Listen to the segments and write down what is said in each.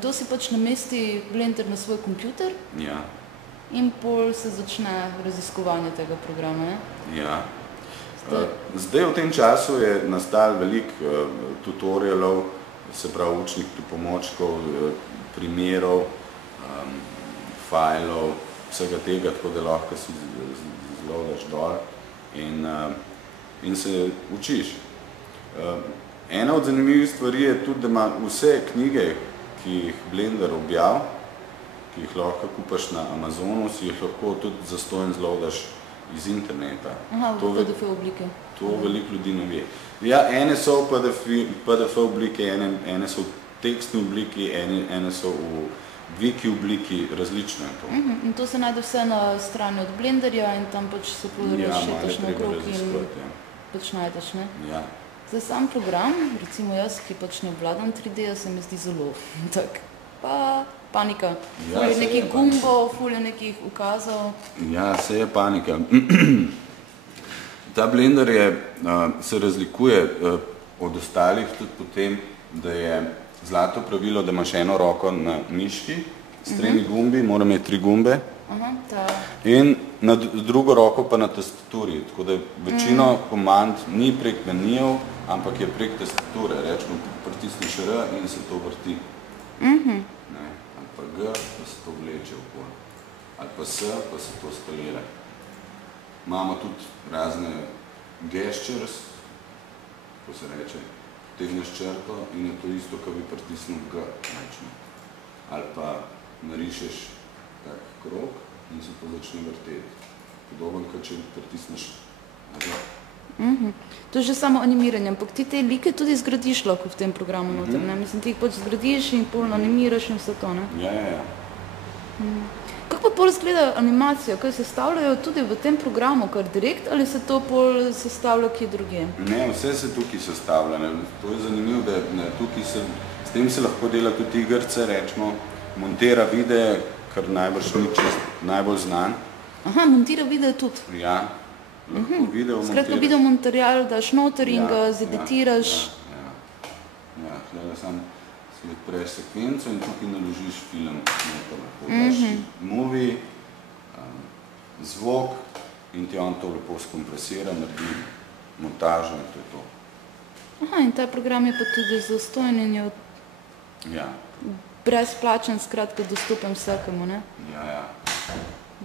Kdo si pač namesti Blender na svoj kompjuter in pol se začne raziskovanje tega programa, ne? Ja. Zdaj v tem času je nastal veliko tutorialov, se pravi učnih pripomočkov, primerov, fajlov, vsega tega, tako da lahko si zlodaš dol in se učiš. Ena od zanimivih stvari je tudi, da ima vse knjige, ki jih Blender objav, ki jih lahko kupaš na Amazonu, si jih lahko tudi zastonj zlodaš iz interneta. Aha, v PDF oblike. To veliko ljudi ne ve. Ja, ene so v PDF oblike, ene so v tekstni obliki, ene so v wiki obliki, različno je to. In to se najde vse na strani od Blenderja in tam pač se šetaš naokrog in pač najdeš, ne? Ja. Zdaj sam program, recimo jaz, ki pač ne obvladam 3D, se mi zdi zelo tak, pa panika. Ful je nekih gumbov, ful je nekih ukazov. Ja, se je panika. Ta Blender se razlikuje od ostalih tudi po tem, da je zlato pravilo, da imaš eno roko na miški s 3 gumbi, mora imeti 3 gumbe, in na drugo roko pa na tastaturi. Tako da večino komand ni prek menijev, ampak je prek tastature. Rečemo, pritisneš R in se to vrti. Ali pa G, pa se to vleče okoli. Ali pa S, pa se to skalira. Imamo tudi razne gestures, ko se reče, tegneš črto in je to isto, ko bi pritisnil G. Ali pa narišeš tak krog in se to začne vrteti. Podoben, kot če pritisneš nazaj. To je že samo animiranje, ampak ti te like tudi zgradiš lahko v tem programu noter, ne? Mislim, ti jih pač zgradiš in pol animiraš in vse to, ne? Ja. Kako pa pol izgleda animacija? Kaj se stavljajo tudi v tem programu kar direkt ali se to pol sestavlja kje drugje? Ne, vse se tukaj sestavlja. To je zanimivo, da tukaj s tem se lahko dela tudi igrce, rečemo, montira videe, kar najbrž ni čist najbolj znan. Aha, montira videe tudi? Ja, lahko video montiraš. Skratka, video material daš noter in ga zeditiraš. Ja, tukaj sam si odpreš sekvenco in tukaj naložiš film noter. Daš movie, zvok in ti on to lepo skompresira, naredi montažo in to je to. Aha, in ta program je pa tudi zastonj in je brezplačen, skratka dostopen vsakemu, ne? Ja.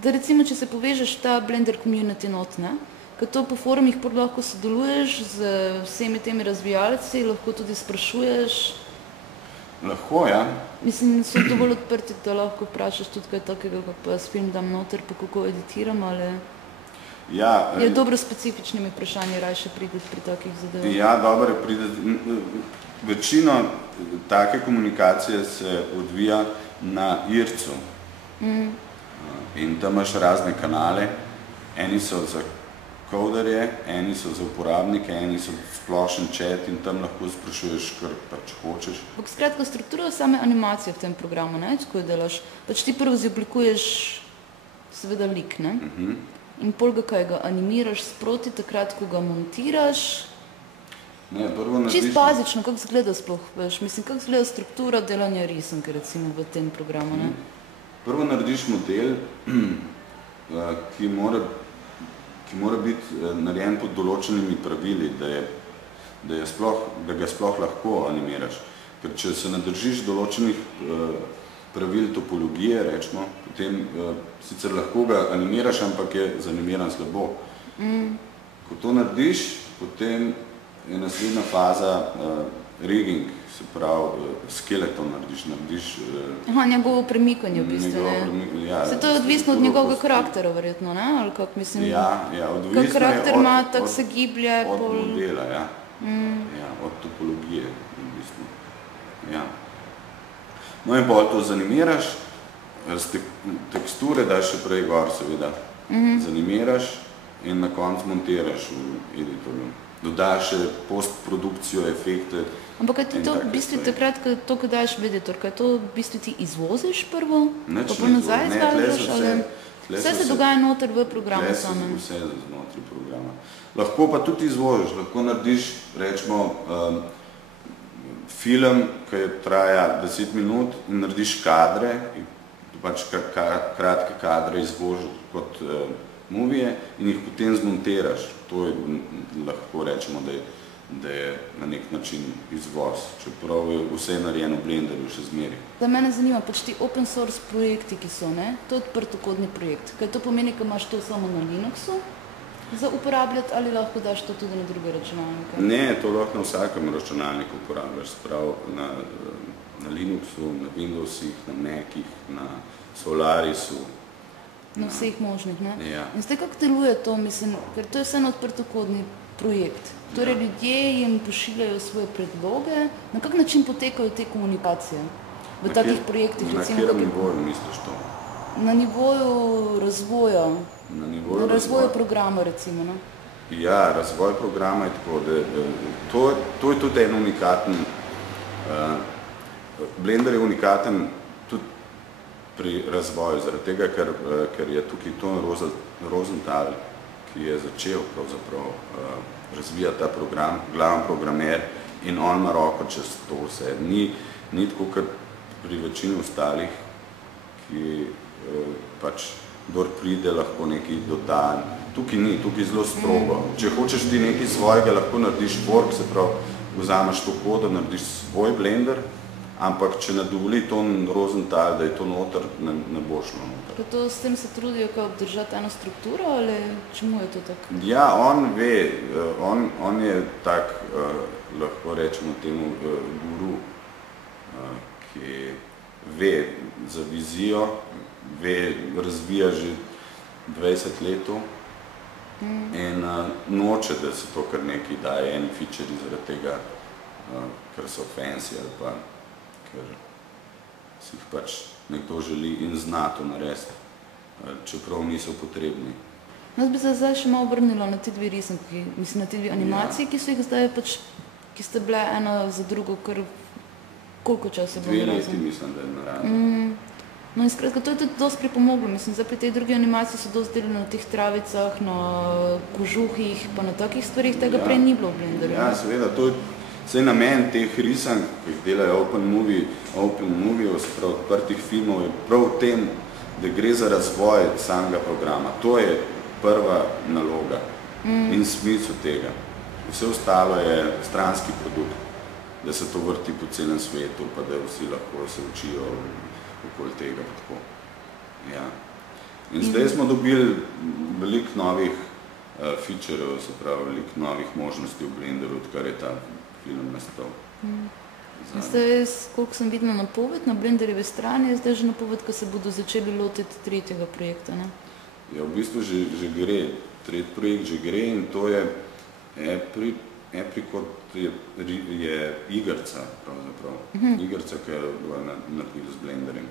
Da recimo, če se povežeš ta Blender community not, ne? Ker to po forumih lahko sodeluješ z vsemi temi razvijalci, lahko tudi sprašuješ. Lahko, ja. Mislim, so dovolj odprti, da lahko vprašaš tudi kaj takega, kako pa jaz film dam noter, pa kako editiram, ali je dobro specifičnimi vprašanji rajše prideti pri takih zadevah? Ja, dobro je prideti. Večino take komunikacije se odvija na IRC-u. In tam imaš razne kanale. Eni so za coderje, eni so za uporabnike, eni so splošen chat in tam lahko sprašuješ, kar pač hočeš. Skratka, struktura same animacije v tem programu, ne, ko jo delaš, pač ti prvo oblikuješ seveda lik, ne? In pol ga ga animiraš sproti takrat, ko ga montiraš. Ne, prvo narediš... Čist bazično, kako izgleda sploh, veš? Mislim, kako izgleda struktura delanja risanke, recimo, v tem programu, ne? Prvo narediš model, ki mora biti narejen pod določenimi pravili, da ga sploh lahko animiraš. Ker če se nadržiš določenih pravil topologije, rečemo, potem sicer lahko ga animiraš, ampak je zanimiran slabo. Ko to narediš, potem je naslednja faza rigging, se pravi skeleton narediš. Aha, njegovo premikanje v bistvu, ne? Se to je odvisno od njegovega karaktera, verjetno, ne? Ali kak, mislim, ja, odvisno je karakter ima, tak se giblje. Od modela, ja. Od topologije, v bistvu. Ja. No in bolj to zanimiraš, teksture daš še prej gor, seveda. Zanimiraš in na koncu montiraš v editorju. Dodaš še postprodukcijo, efekte. Ampak kaj ti to v bistvu takrat, ko daš v editor, kaj to v bistvu ti izvoziš prvo? Nič pa nazaj zdaviš? Vse se dogaja noter v programu samem? Vse je znotraj programa. Lahko pa tudi izvoziš, lahko narediš, rečemo, film, ki traja 10 minut in narediš kadre, pač kratke kadre izvožiš kot movije in jih potem zmontiraš. To je, lahko rečemo, da je na nek način izvoz, čeprav je vse narejeno v Blenderju še zmeri. Da mene zanima, pač ti open source projekti, ki so, ne? To je odprtokodni projekt. Kaj to pomeni, ko imaš to samo na Linuxu za uporabljati ali lahko daš to tudi na druge računalnike? Ne, to lahko na vsakem računalniku uporabljaš, sprav na Linuxu, na Windowsih, na Macih, na Solarisu. Na vseh možnih, ne? Ja. In zdaj, kako deluje to, mislim, ker to je vse odprtokodni projekt. Torej, ljudje jim pošiljajo svoje predloge. Na kak način potekajo te komunikacije v takih projektih? Na katerem nivoju misliš to? Na nivoju razvoja. Na nivoju razvoja programa, recimo, ne? Ja, razvoj programa je tako, da to je tudi en unikaten, Blender je unikaten tudi pri razvoju, zaradi tega, ker je tukaj Ton Rosenthal, ki je začel pravzaprav razvijati ta program, glaven programer, in on ima roko čez to vse. Ni tako, kot pri večini ostalih, ki pač kdor pride, lahko nekaj doda. Tukaj ni, tukaj je zelo strogo. Če hočeš ti nekaj svojega, lahko narediš fork, se pravi, vzameš to kodo, narediš svoj Blender, ampak če ne dovoli Ton Rosenthal, da je to noter, ne bo šlo noter. Pa to s tem se trudijo kao obdržati eno strukturo, ali čemu je to tako? Ja, on ve, on je tak, lahko rečemo temu guru, ki ve za vizijo, razvija že 20 letov in noče, da se to kar nekaj daje eni featurei zaradi tega, ker so fancy ali pa ker si jih pač nekdo želi in zna to narediti, čeprav niso potrebni. Nas bi se zdaj še malo obrnilo na te dve risanki, mislim na te dve animacije, ki so jih zdaj pač, ki ste bile ena za drugo, kar koliko časa bo 2 leti mislim, da je naredil. No in skratka, to je tudi dosti pripomoglo, mislim, zdaj pri tej drugi animaciji so dosti delali na teh travicah, na kožuhih, pa na takih stvarih, tega prej ni bilo v Blenderju. Ja, seveda, to je vse namen teh risank, ki jih delajo open movie, se pravi odprtih filmov, je prav v tem, da gre za razvoj samega programa. To je prva naloga in smisel tega. Vse ostalo je stranski produkt, da se to vrti po celem svetu, pa da vsi lahko se učijo okoli tega. Tako. Ja. In zdaj smo dobili veliko novih featurev, se pravi veliko novih možnosti v Blenderju, odkar je ta film nastal. Zdaj, koliko sem videla napoved na Blenderjeve strani, je zdaj že napoved, ko se bodo začeli lotiti tretjega projekta, ne? Ja, v bistvu že gre, tretji projekt že gre in to je Apricot je igrca, pravzaprav. Igrca, ki je naredila z Blenderjem.